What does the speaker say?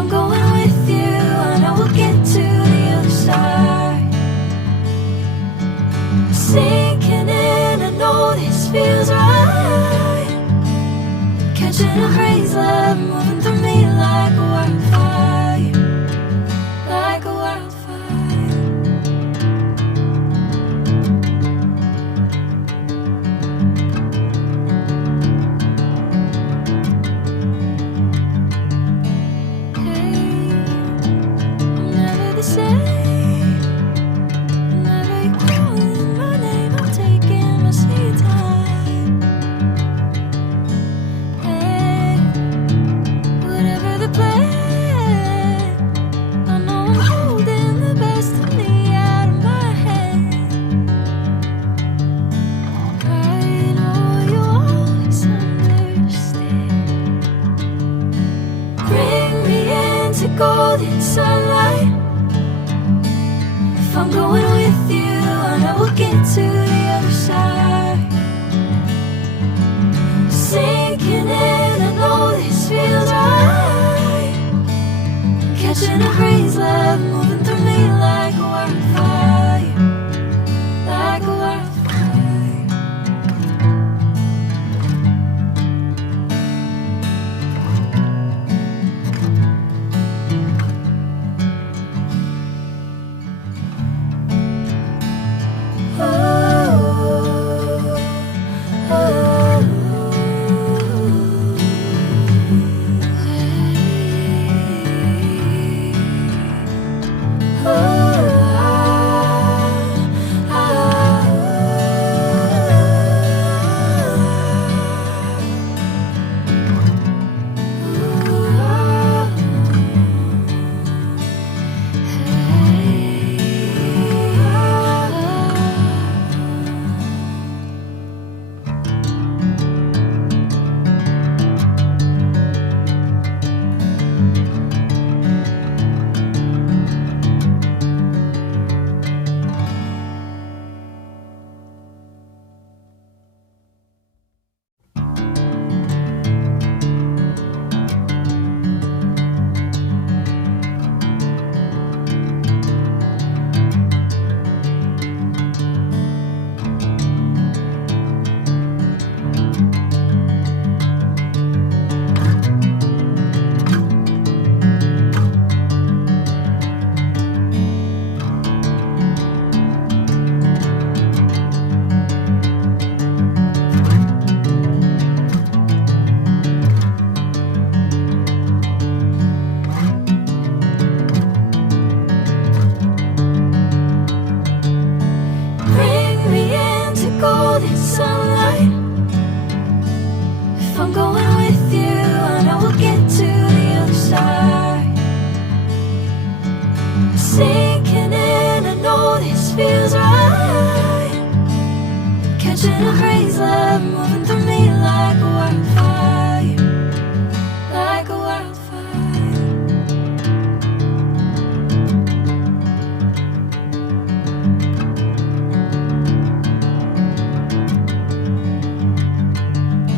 I'm going with you, I know we'll get to the other side. Sinking in, I know this feels right. Catching a crazy love moving through me like a wildfire, like a wildfire. Hey, I'm never the same. Whenever you're calling my name, I'm taking my sweet time. Hey, whatever the plan, I know I'm holding the best of me out of my head. I know you'll always understand. Bring me into golden sunlight. If I'm going with you, I know we'll get to the other side. Sinking in, I know this feels right. Catching a crazy love moving through me like a wildfire, like a wildfire. Bring me into golden sunlight. If I'm going with you, I know we'll get to the other side. Sinking in, I know this feels right. Catching a crazy love moving through me like a wildfire.